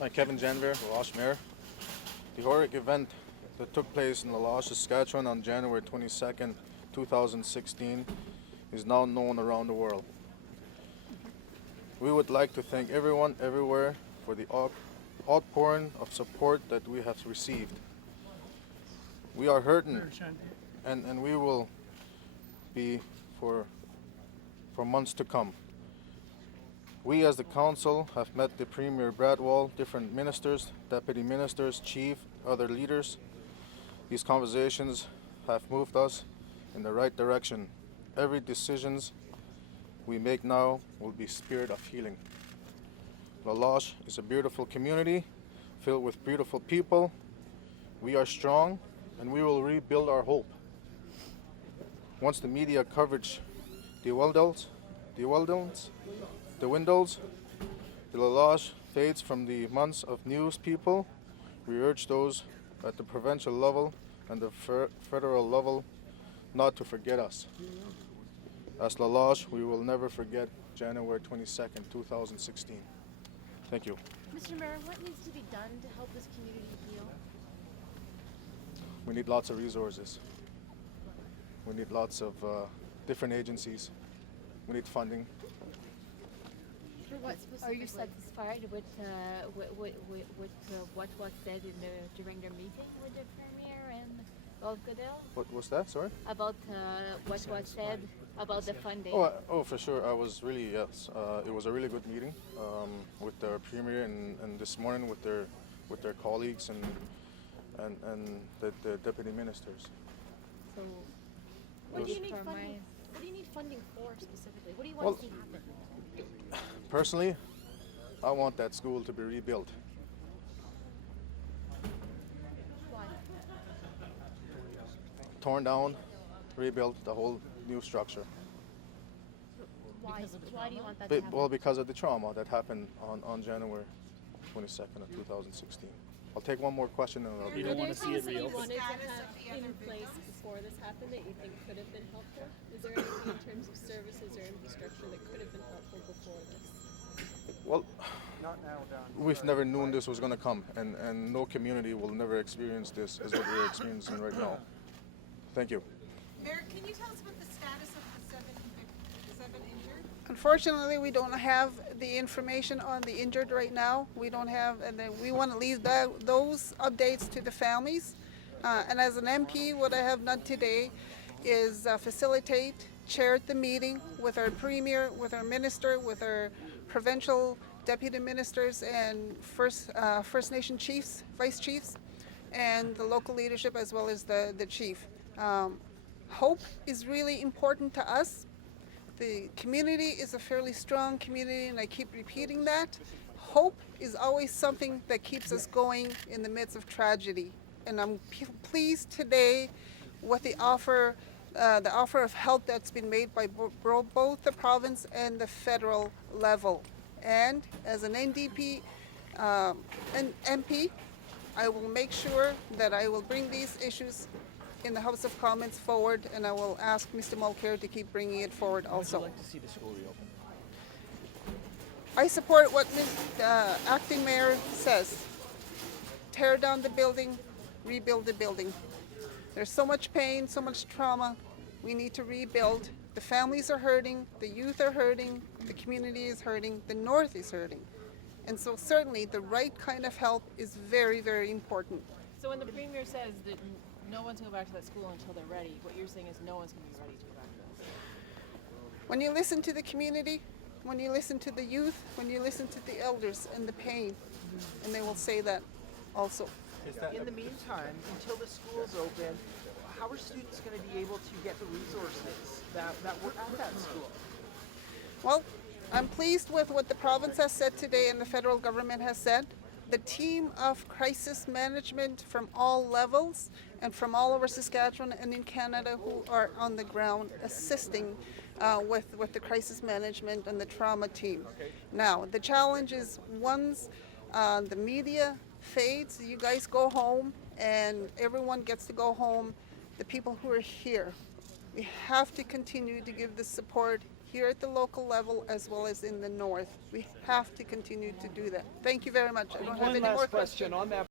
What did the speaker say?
Hi, Kevin Janvier, Loche Mayor. The horrific event that took place in Loche, Saskatchewan on January 22nd, 2016 is now known around the world. We would like to thank everyone everywhere for the outpouring of support that we have received. We are hurting, and we will be for months to come. We as the council have met the Premier Bradwell, different ministers, deputy ministers, chief, other leaders. These conversations have moved us in the right direction. Every decisions we make now will be spirit of healing. Loche is a beautiful community filled with beautiful people. We are strong and we will rebuild our hope. Once the media coverage dwindles, the Loche fades from the months of news people, we urge those at the provincial level and the federal level not to forget us. As Loche, we will never forget January 22nd, 2016. Thank you. Mr. Mayor, what needs to be done to help this community heal? We need lots of resources. We need lots of different agencies. We need funding. For what Are you specifically? satisfied with what was said during their meeting with the Premier and Bob Goodell? What was that, sorry? About what was said about the funding? Oh, for sure. I was really, yes. It was a really good meeting with the Premier and this morning with their colleagues and the deputy ministers. So, What do you what's need for funding? my- What do you need funding for specifically? What do you want to see happen? Personally, I want that school to be rebuilt. Why? Torn down, rebuilt, the whole new structure. Why? Why do you want that to happen? Well, because of the trauma that happened on January 22nd of 2016. I'll take one more question and I'll You don't want to see it real? You wanted to have in place before this happened that you think could have been helpful? Is there anything in terms of services or infrastructure that could have been helpful before this? Well, we've never known this was going to come, and no community will never experience this as what we're experiencing right now. Thank you. Mayor, can you tell us what the status of the seven injured? Unfortunately, we don't have the information on the injured right now. We don't have, and then we want to leave those updates to the families. And as an MP, what I have done today is facilitate, chair the meeting with our Premier, with our Minister, with our provincial deputy ministers and First Nation chiefs, vice chiefs, and the local leadership as well as the chief. Hope is really important to us. The community is a fairly strong community, and I keep repeating that. Hope is always something that keeps us going in the midst of tragedy. And I'm pleased today with the offer of help that's been made by both the province and the federal level. And as an NDP an MP, I will make sure that I will bring these issues in the House of Commons forward, and I will ask Mr. Mulcair to keep bringing it forward also. Would you like to see the school reopen? I support what the acting mayor says. Tear down the building, rebuild the building. There's so much pain, so much trauma. We need to rebuild. The families are hurting, the youth are hurting, the community is hurting, the North is hurting. And so certainly the right kind of help is very, very important. So when the Premier says that no one's going to go back to that school until they're ready, what you're saying is no one's going to be ready to go back to that. When you listen to the community, when you listen to the youth, when you listen to the elders and the pain, and they will say that also. In the meantime, until the school's open, how are students going to be able to get the resources that were at that school? Well, I'm pleased with what the province has said today and the federal government has said. The team of crisis management from all levels and from all over Saskatchewan and in Canada who are on the ground assisting with the crisis management and the trauma team. Now, the challenge is once the media fades, you guys go home and everyone gets to go home. The people who are here, we have to continue to give the support here at the local level as well as in the north. We have to continue to do that. Thank you very much. I don't have One any more last questions. question on that